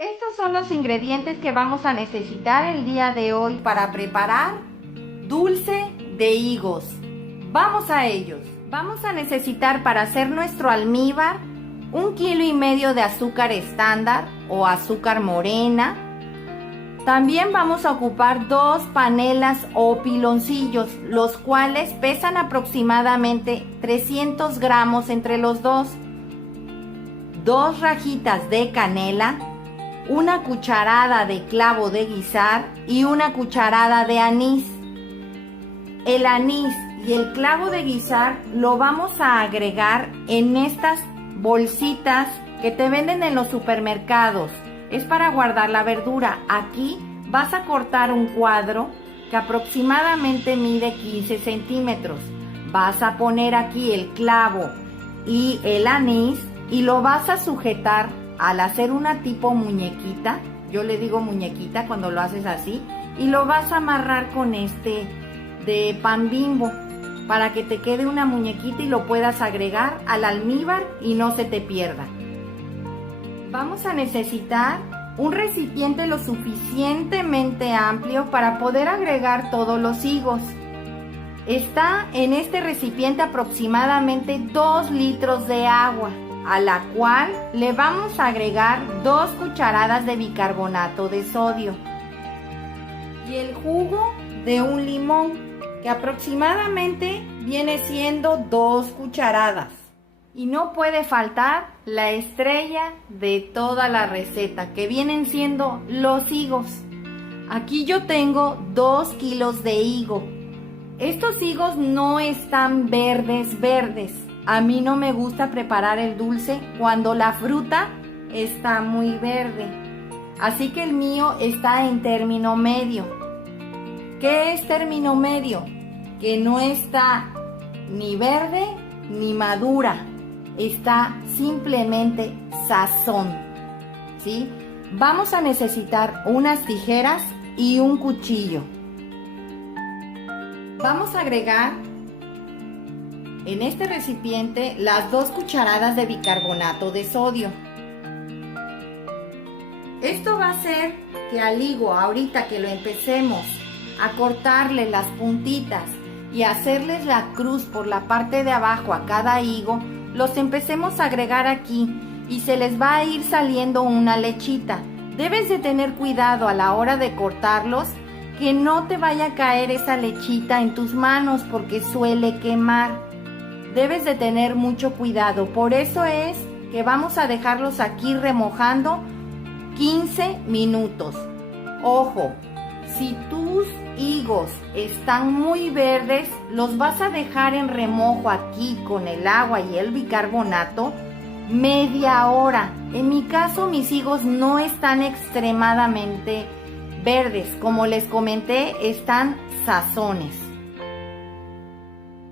Estos son los ingredientes que vamos a necesitar el día de hoy para preparar dulce de higos. Vamos a ellos. Vamos a necesitar para hacer nuestro almíbar 1,5 kilos de azúcar estándar o azúcar morena. También vamos a ocupar 2 panelas o piloncillos, los cuales pesan aproximadamente 300 gramos entre los dos. 2 rajitas de canela, 1 cucharada de clavo de guisar y 1 cucharada de anís. El anís y el clavo de guisar lo vamos a agregar en estas bolsitas que te venden en los supermercados. Es para guardar la verdura. Aquí vas a cortar un cuadro que aproximadamente mide 15 centímetros. Vas a poner aquí el clavo y el anís y lo vas a sujetar al hacer una tipo muñequita. Yo le digo muñequita cuando lo haces así. Y lo vas a amarrar con este de pan Bimbo para que te quede una muñequita y lo puedas agregar al almíbar y no se te pierda. Vamos a necesitar un recipiente lo suficientemente amplio para poder agregar todos los higos. Está en este recipiente aproximadamente 2 litros de agua, a la cual le vamos a agregar 2 cucharadas de bicarbonato de sodio y el jugo de un limón, que aproximadamente viene siendo 2 cucharadas. Y no puede faltar la estrella de toda la receta, que vienen siendo los higos. Aquí yo tengo 2 kilos de higo. Estos higos no están verdes. A mí no me gusta preparar el dulce cuando la fruta está muy verde. Así que el mío está en término medio. ¿Qué es término medio? Que no está ni verde ni madura. Está simplemente sazón, ¿sí? Vamos a necesitar unas tijeras y un cuchillo. Vamos a agregar en este recipiente las 2 cucharadas de bicarbonato de sodio. Esto va a hacer que al higo, ahorita que lo empecemos a cortarle las puntitas y hacerles la cruz por la parte de abajo a cada higo, los empecemos a agregar aquí y se les va a ir saliendo una lechita. Debes de tener cuidado a la hora de cortarlos, que no te vaya a caer esa lechita en tus manos porque suele quemar. Debes de tener mucho cuidado. Por eso es que vamos a dejarlos aquí remojando 15 minutos. Ojo, si tus higos están muy verdes, los vas a dejar en remojo aquí con el agua y el bicarbonato media hora. En mi caso, mis higos no están extremadamente verdes. Como les comenté, están sazones.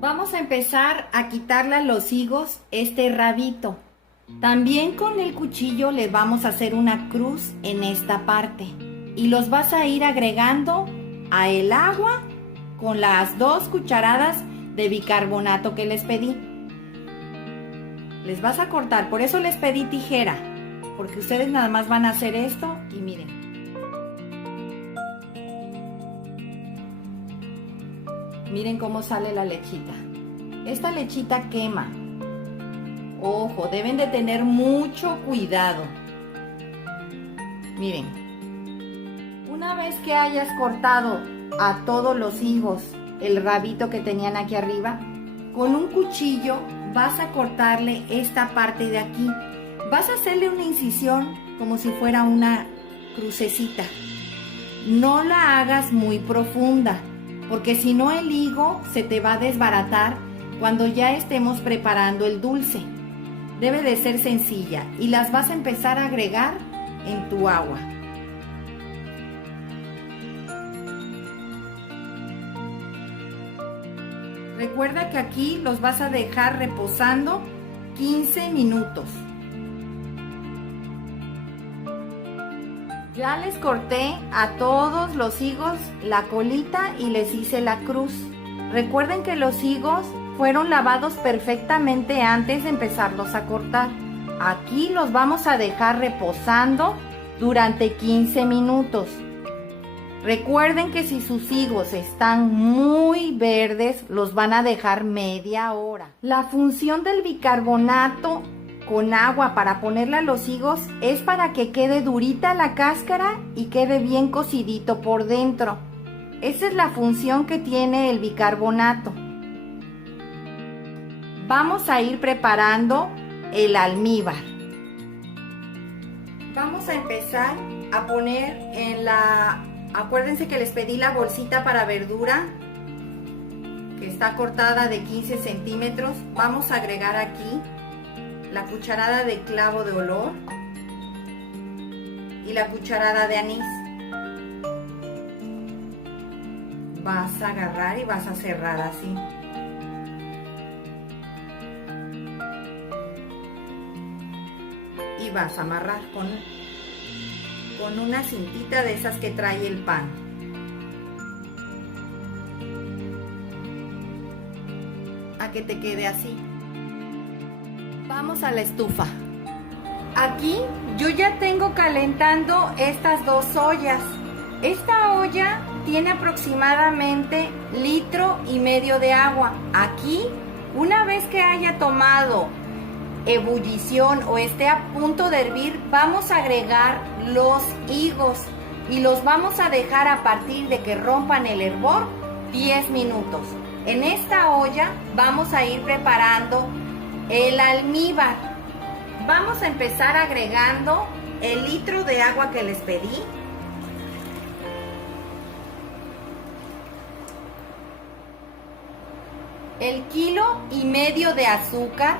Vamos a empezar a quitarle a los higos este rabito. También con el cuchillo le vamos a hacer una cruz en esta parte. Y los vas a ir agregando a el agua con las 2 cucharadas de bicarbonato que les pedí. Les vas a cortar, por eso les pedí tijera, porque ustedes nada más van a hacer esto y miren. Miren cómo sale la lechita. Esta lechita quema. Ojo, deben de tener mucho cuidado. Miren. Una vez que hayas cortado a todos los higos el rabito que tenían aquí arriba, con un cuchillo vas a cortarle esta parte de aquí. Vas a hacerle una incisión como si fuera una crucecita. No la hagas muy profunda, porque si no el higo se te va a desbaratar cuando ya estemos preparando el dulce. Debe de ser sencilla y las vas a empezar a agregar en tu agua. Recuerda que aquí los vas a dejar reposando 15 minutos. Ya les corté a todos los higos la colita y les hice la cruz. Recuerden que los higos fueron lavados perfectamente antes de empezarlos a cortar. Aquí los vamos a dejar reposando durante 15 minutos. Recuerden que si sus higos están muy verdes, los van a dejar media hora. La función del bicarbonato con agua para ponerle a los higos es para que quede durita la cáscara y quede bien cocidito por dentro. Esa es la función que tiene el bicarbonato. Vamos a ir preparando el almíbar. Vamos a empezar a poner en la... Acuérdense que les pedí la bolsita para verdura, que está cortada de 15 centímetros. Vamos a agregar aquí la cucharada de clavo de olor y la cucharada de anís. Vas a agarrar y vas a cerrar así. Y vas a amarrar con una cintita de esas que trae el pan. A que te quede así. Vamos a la estufa. Aquí yo ya tengo calentando estas dos ollas. Esta olla tiene aproximadamente 1,5 litros de agua. Aquí, una vez que haya tomado ebullición o esté a punto de hervir, vamos a agregar los higos y los vamos a dejar a partir de que rompan el hervor 10 minutos. En esta olla vamos a ir preparando el almíbar. Vamos a empezar agregando el litro de agua que les pedí. El 1,5 kilos de azúcar.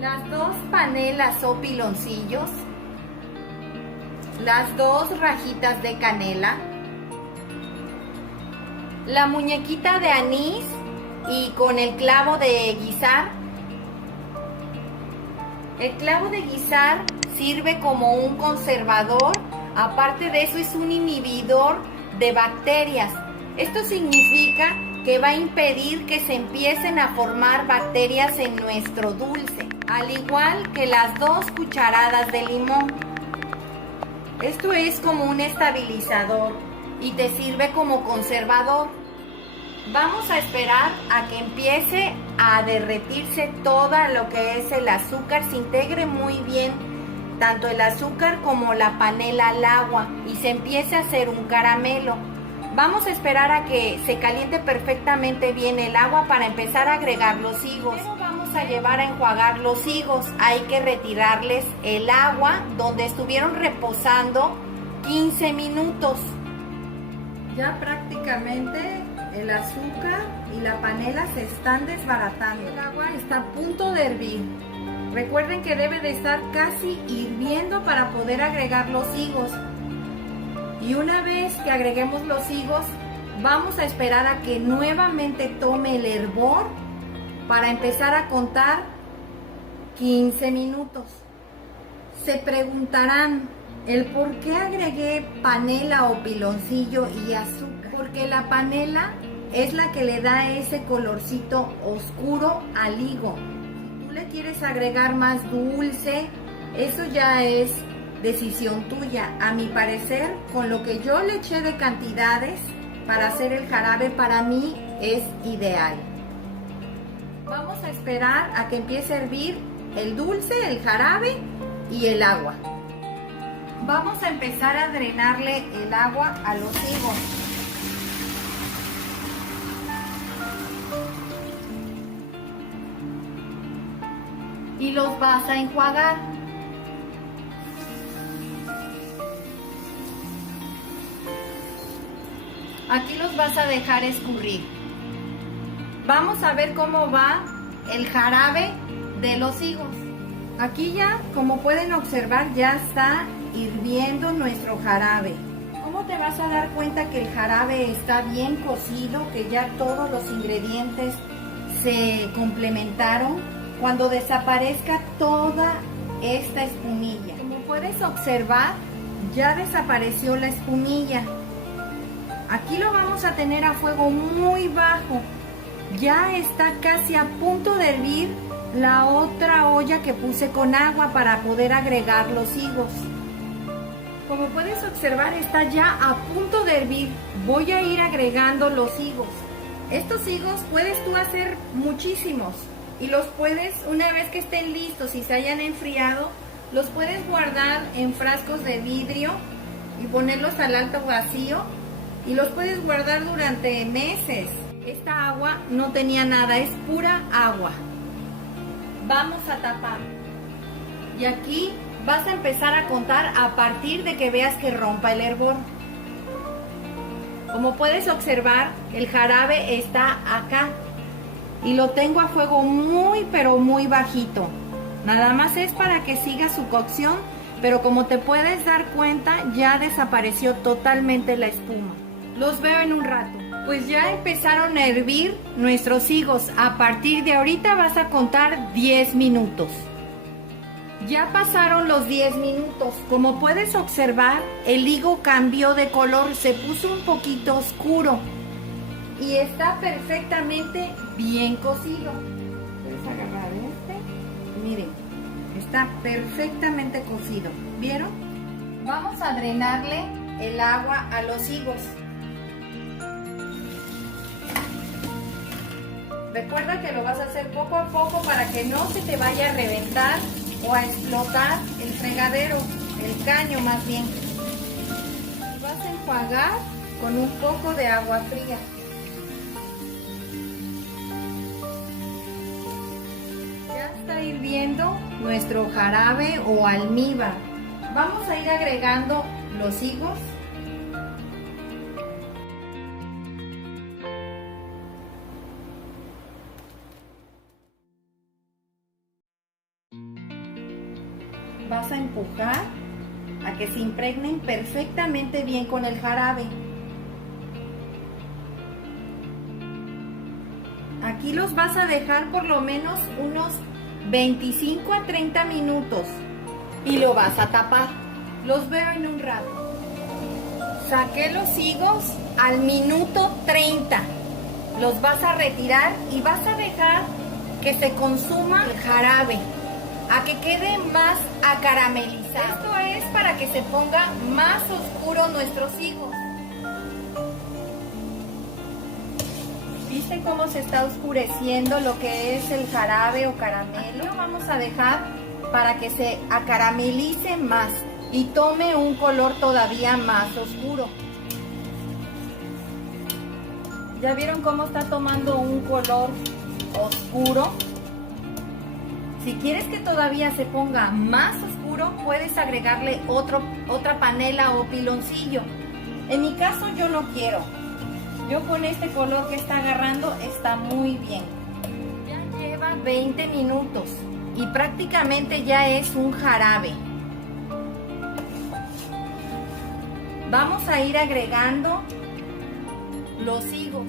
Las 2 panelas o piloncillos, las 2 rajitas de canela, la muñequita de anís y con el clavo de guisar. El clavo de guisar sirve como un conservador, aparte de eso es un inhibidor de bacterias. Esto significa que va a impedir que se empiecen a formar bacterias en nuestro dulce, al igual que las 2 cucharadas de limón. Esto es como un estabilizador y te sirve como conservador. Vamos a esperar a que empiece a derretirse todo lo que es el azúcar, se integre muy bien tanto el azúcar como la panela al agua y se empiece a hacer un caramelo. Vamos a esperar a que se caliente perfectamente bien el agua para empezar a agregar los higos. Luego vamos a llevar a enjuagar los higos. Hay que retirarles el agua donde estuvieron reposando 15 minutos. Ya prácticamente el azúcar y la panela se están desbaratando. El agua está a punto de hervir. Recuerden que debe de estar casi hirviendo para poder agregar los higos. Y una vez que agreguemos los higos, vamos a esperar a que nuevamente tome el hervor para empezar a contar 15 minutos. Se preguntarán el por qué agregué panela o piloncillo y azúcar. Porque la panela es la que le da ese colorcito oscuro al higo. Si tú le quieres agregar más dulce, eso ya es decisión tuya. A mi parecer, con lo que yo le eché de cantidades para hacer el jarabe, para mí es ideal. Vamos a esperar a que empiece a hervir el dulce, el jarabe y el agua. Vamos a empezar a drenarle el agua a los higos. Y los vas a enjuagar. Aquí los vas a dejar escurrir. Vamos a ver cómo va el jarabe de los higos. Aquí ya, como pueden observar, ya está hirviendo nuestro jarabe. ¿Cómo te vas a dar cuenta que el jarabe está bien cocido, que ya todos los ingredientes se complementaron? Cuando desaparezca toda esta espumilla. Como puedes observar, ya desapareció la espumilla. Aquí lo vamos a tener a fuego muy bajo. Ya está casi a punto de hervir la otra olla que puse con agua para poder agregar los higos. Como puedes observar, está ya a punto de hervir. Voy a ir agregando los higos. Estos higos puedes tú hacer muchísimos y los puedes, una vez que estén listos y se hayan enfriado, los puedes guardar en frascos de vidrio y ponerlos al alto vacío y los puedes guardar durante meses. Esta agua no tenía nada, es pura agua. Vamos a tapar. Y aquí vas a empezar a contar a partir de que veas que rompa el hervor. Como puedes observar, el jarabe está acá y lo tengo a fuego muy pero muy bajito. Nada más es para que siga su cocción, pero como te puedes dar cuenta, ya desapareció totalmente la espuma. Los veo en un rato. Pues ya empezaron a hervir nuestros higos. A partir de ahorita vas a contar 10 minutos. Ya pasaron los 10 minutos. Como puedes observar, el higo cambió de color, se puso un poquito oscuro y está perfectamente bien cocido. Puedes agarrar este. Miren, está perfectamente cocido. ¿Vieron? Vamos a drenarle el agua a los higos. Recuerda que lo vas a hacer poco a poco para que no se te vaya a reventar o a explotar el fregadero, el caño más bien. Y vas a enjuagar con un poco de agua fría. Ya está hirviendo nuestro jarabe o almíbar. Vamos a ir agregando los higos. Vas a empujar a que se impregnen perfectamente bien con el jarabe. Aquí los vas a dejar por lo menos unos 25 a 30 minutos y lo vas a tapar. Los veo en un rato. Saqué los higos al minuto 30. Los vas a retirar y vas a dejar que se consuma el jarabe, a que quede más acaramelizado. Esto es para que se ponga más oscuro nuestros higos. ¿Viste cómo se está oscureciendo lo que es el jarabe o caramelo? Lo vamos a dejar para que se acaramelice más y tome un color todavía más oscuro. ¿Ya vieron cómo está tomando un color oscuro? Si quieres que todavía se ponga más oscuro, puedes agregarle otra panela o piloncillo. En mi caso yo no quiero. Yo con este color que está agarrando está muy bien. Ya lleva 20 minutos y prácticamente ya es un jarabe. Vamos a ir agregando los higos.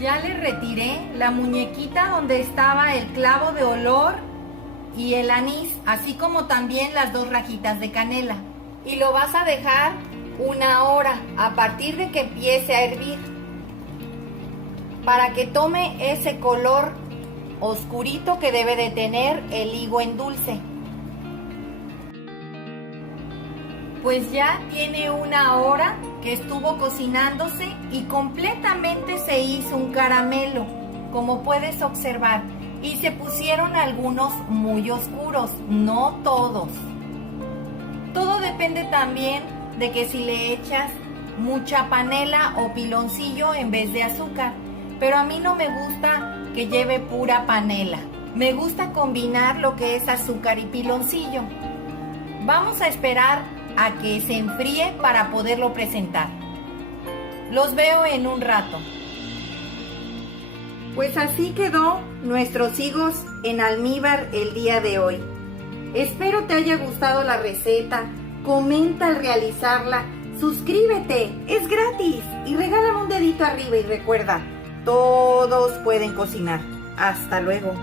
Ya le retiré la muñequita donde estaba el clavo de olor y el anís, así como también las 2 rajitas de canela. Y lo vas a dejar 1 hora a partir de que empiece a hervir, para que tome ese color oscurito que debe de tener el higo en dulce. Pues ya tiene 1 hora que estuvo cocinándose y completamente se hizo un caramelo, como puedes observar, y se pusieron algunos muy oscuros, no todos. Todo depende también de que si le echas mucha panela o piloncillo en vez de azúcar, pero a mí no me gusta que lleve pura panela. Me gusta combinar lo que es azúcar y piloncillo. Vamos a esperar a que se enfríe para poderlo presentar. Los veo en un rato. Pues así quedó nuestros higos en almíbar el día de hoy. Espero te haya gustado la receta. Comenta al realizarla. Suscríbete, es gratis. Y regálame un dedito arriba y recuerda, todos pueden cocinar. Hasta luego.